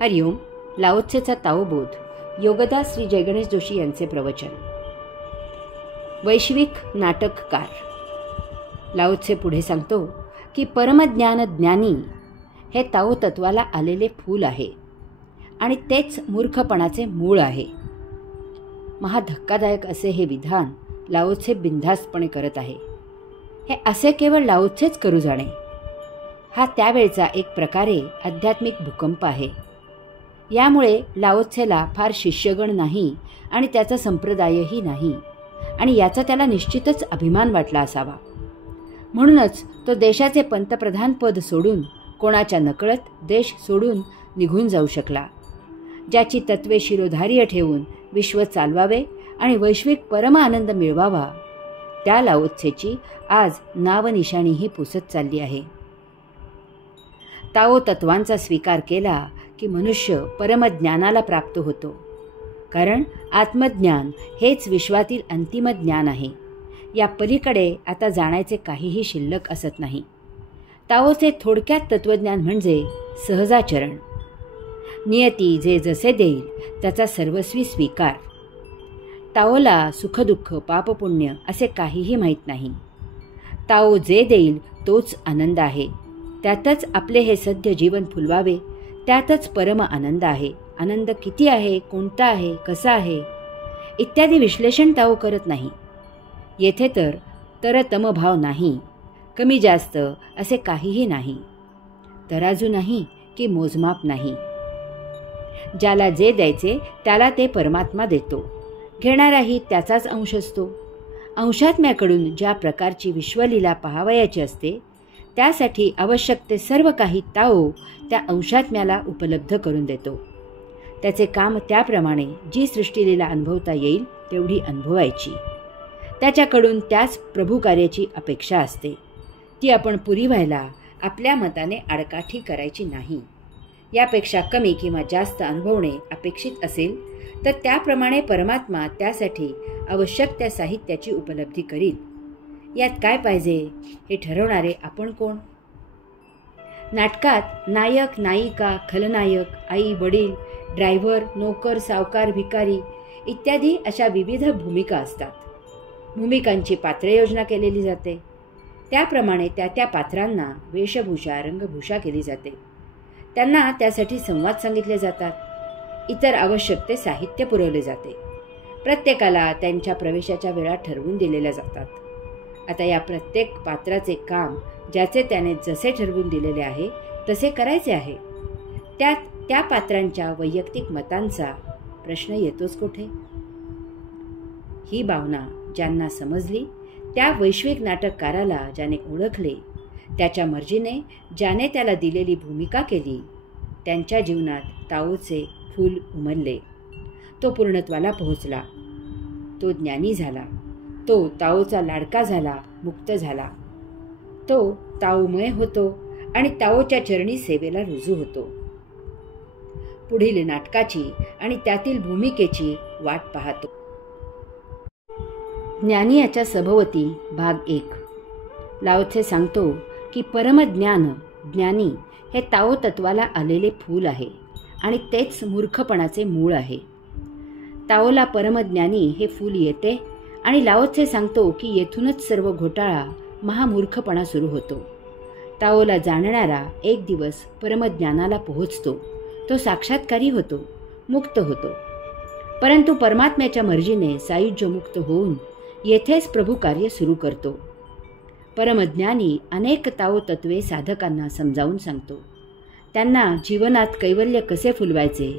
हरिओम. लाओत्सेचा ताओबोध. योगदास श्री जयगणेश जोशी यांचे प्रवचन. वैश्विक नाटककार. लाओत्से पुढे सांगतो की परमज्ञान ज्ञानी हे ताओ तत्वाला आलेले फूल आहे आणि तेच मूर्खपणाचे मूळ आहे. महा धक्कादायक असे हे विधान लाओत्से बिनधास्तपणे करत आहे. हे असे केवळ लाओत्सेच करू जाणे हा त्यावेळचा एक प्रकारे आध्यात्मिक भूकंप आहे. यामुळे लाओत्सेला फार शिष्यगण नाही आणि त्याचा संप्रदायही नाही आणि याचा त्याला निश्चितच अभिमान वाटला असावा. म्हणूनच तो देशाचे पंतप्रधान पद सोडून कोणाच्या नकळत देश सोडून निघून जाऊ शकला. ज्याची तत्वे शिरोधार्य ठेवून विश्व चालवावे आणि वैश्विक परम आनंद मिळवावा त्या लाओत्सेची आज नावनिशाणीही पुसत चालली आहे. ताओ तत्वांचा स्वीकार केला की मनुष्य परमज्ञानाला प्राप्त होतो, कारण आत्मज्ञान हेच विश्वातील अंतिम ज्ञान आहे. या पलीकडे आता जाण्याचे काहीही शिल्लक असत नाही. ताओचे थोडक्यात तत्वज्ञान म्हणजे सहजाचरण. नियती जे जसे देईल त्याचा सर्वस्वी स्वीकार. ताओला सुखदुःख पापपुण्य असे काहीही माहीत नाही. ताओ जे देईल तोच आनंद आहे. त्यातच आपले हे सद्य जीवन फुलवावे. त्यातच परम आनंद आहे. आनंद किती आहे, कोणता आहे, कसा आहे इत्यादी विश्लेषण ताओ करत नाही. येथे तर तरतमभाव नाही, कमी जास्त असे काहीही नाही. तराजू नाही की मोजमाप नाही. ज्याला जे द्यायचे त्याला ते परमात्मा देतो. घेणाराही त्याचाच अंश असतो. अंशात्म्याकडून ज्या प्रकारची विश्वलीला पाहावयाची असते त्यासाठी आवश्यक ते सर्व काही ताओ त्या अंशात्म्याला उपलब्ध करून देतो. त्याचे काम त्याप्रमाणे जी सृष्टीलीला अनुभवता येईल तेवढी अनुभवायची. त्याच्याकडून त्याच प्रभू कार्याची अपेक्षा असते. ती आपण पुरी व्हायला आपल्या मताने आडकाठी करायची नाही. यापेक्षा कमी किंवा जास्त अनुभवणे अपेक्षित असेल तर त्याप्रमाणे परमात्मा त्यासाठी आवश्यक त्या साहित्याची उपलब्धी करील. यात काय पाहिजे हे ठरवणारे आपण कोण? नाटकात नायक, नायिका, खलनायक, आई, वडील, ड्रायव्हर, नोकर, सावकार, भिकारी इत्यादी अशा विविध भूमिका असतात. भूमिकांची पात्रयोजना केलेली जाते. त्याप्रमाणे त्या पात्रांना वेशभूषा, रंगभूषा केली जाते. त्यांना त्यासाठी संवाद सांगितले जातात. इतर आवश्यक ते साहित्य पुरवले जाते. प्रत्येकाला त्यांच्या प्रवेशाच्या वेळा ठरवून दिलेल्या जातात. आता या प्रत्येक पात्राचे काम ज्याचे त्याने जसे ठरवून दिलेले आहे तसे करायचे आहे. त्यात त्या पात्रांच्या वैयक्तिक मतांचा प्रश्न येतोच कोठे? ही भावना ज्यांना समजली, त्या वैश्विक नाटककाराला ज्याने ओळखले, त्याच्या मर्जीने ज्याने त्याला दिलेली भूमिका केली, त्यांच्या जीवनात ताओचे फूल उमलले. तो पूर्णत्वाला पोहोचला. तो ज्ञानी झाला. तो ताओचा लाडका झाला, मुक्त झाला. तो ताओमय होतो आणि ताओच्या चरणी सेवेला रुजू होतो. पुढील नाटकाची आणि त्यातील भूमिकेची वाट पाहतो. ज्ञानी याच्या सभोवती भाग 1. लाओत्से सांगतो की परमज्ञान ज्ञानी हे ताओ तत्वाला आलेले फूल आहे आणि तेच मूर्खपणाचे मूळ आहे. ताओला परमज्ञानी हे फूल येते आणि लाओत्से सांगतो की येथूनच सर्व घोटाळा, महामूर्खपणा सुरू होतो. ताओला जाणणारा एक दिवस परमज्ञानाला पोहोचतो. तो साक्षात्कारी होतो, मुक्त होतो. परंतु परमात्म्याच्या मर्जीने सायुज्यमुक्त होऊन येथेच प्रभू कार्य सुरू करतो. परमज्ञानी अनेक ताओ तत्वे साधकांना समजावून सांगतो. त्यांना जीवनात कैवल्य कसे फुलवायचे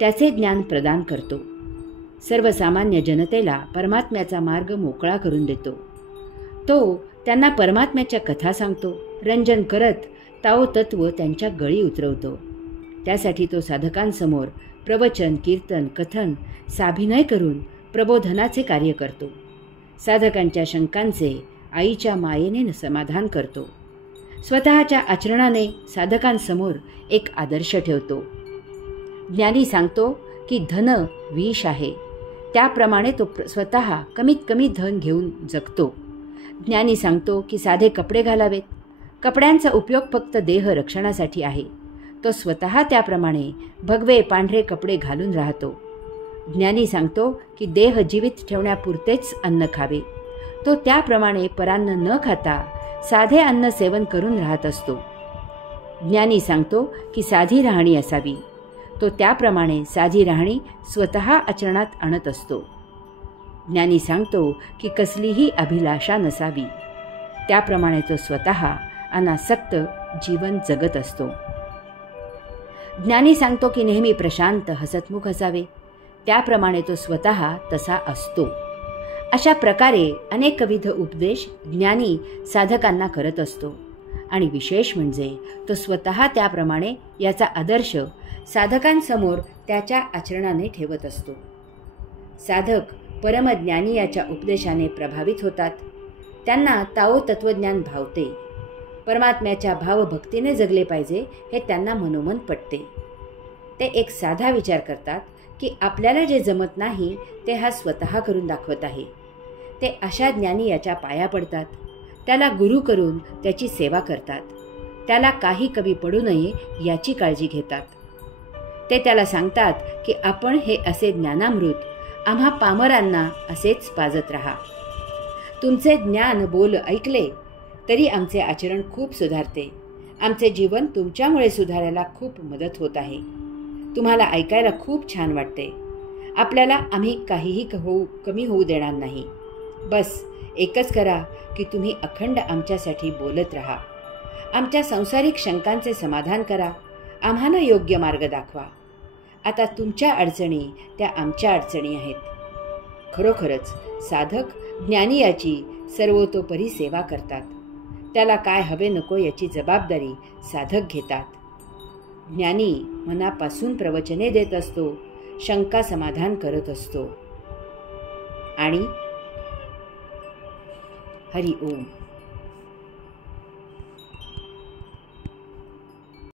त्याचे ज्ञान प्रदान करतो. सर्वसामान्य जनतेला परमात्म्याचा मार्ग मोकळा करून देतो. तो त्यांना परमात्म्याच्या कथा सांगतो. रंजन करत ताओ तत्व त्यांच्या गळी उतरवतो. त्यासाठी तो साधकांसमोर प्रवचन, कीर्तन, कथन, साभिनय करून प्रबोधनाचे कार्य करतो. साधकांच्या शंकांचे आईच्या मायेने समाधान करतो. स्वतःच्या आचरणाने साधकांसमोर एक आदर्श ठेवतो. ज्ञानी सांगतो की धन विष आहे, त्याप्रमाणे तो स्वतः कमीत कमी धन घेऊन जगतो. ज्ञानी सांगतो की साधे कपडे घालावेत. कपड्यांचा उपयोग फक्त देह रक्षणासाठी आहे. तो स्वतः त्याप्रमाणे भगवे पांढरे कपडे घालून राहतो. ज्ञानी सांगतो की देह जीवित ठेवण्यापुरतेच अन्न खावे. तो त्याप्रमाणे परान्न न खाता साधे अन्न सेवन करून राहत असतो. ज्ञानी सांगतो की साधी राहणी असावी. तो त्याप्रमाणे साधी राहणी स्वतः आचरणात आणत असतो. ज्ञानी सांगतो की कसलीही अभिलाषा नसावी. त्याप्रमाणे तो स्वतः अनासक्त जीवन जगत असतो. ज्ञानी सांगतो की नेहमी प्रशांत हसतमुख असावे. त्याप्रमाणे तो स्वतः तसा असतो. अशा प्रकारे अनेकविध उपदेश ज्ञानी साधकांना करत असतो आणि विशेष म्हणजे तो स्वतः त्याप्रमाणे याचा आदर्श साधकांसमोर त्याच्या आचरणाने ठेवत असतो. साधक परमज्ञानी याच्या उपदेशाने प्रभावित होतात. त्यांना ताओ तत्वज्ञान भावते. परमात्म्याच्या भावभक्तीने जगले पाहिजे हे त्यांना मनोमन पटते. ते एक साधा विचार करतात की आपल्याला जे जमत नाही ते हा स्वतः करून दाखवत आहे. ते अशा ज्ञानी याच्या पाया पडतात. त्याला गुरु करून त्याची सेवा करतात. त्याला काही कमी पडू नये याची काळजी घेतात. ते त्याला सांगतात की आपण हे असे ज्ञानामृत आम्हा पामरांना असेच पाजत राहा. तुमचे ज्ञान बोल ऐकले तरी आमचे आचरण खूप सुधारते. आमचे जीवन तुमच्यामुळे सुधारायला खूप मदत होत आहे. तुम्हाला ऐकायला खूप छान वाटते. आपल्याला आम्ही काहीही कमी होऊ देणार नाही. बस एकच करा की तुम्ही अखंड आमच्यासाठी बोलत राहा. आमच्या सांसारिक शंकांचे समाधान करा. आम्हाला योग्य मार्ग दाखवा. आता तुमच्या अडचणी त्या आमच्या अडचणी आहेत. खरोखरच साधक ज्ञानी याची सर्वतोपरी सेवा करतात. त्याला काय हवे नको याची जबाबदारी साधक घेतात. ज्ञानी मनापासून प्रवचने देत असतो. शंका समाधान करत असतो. आणि हरि ओम.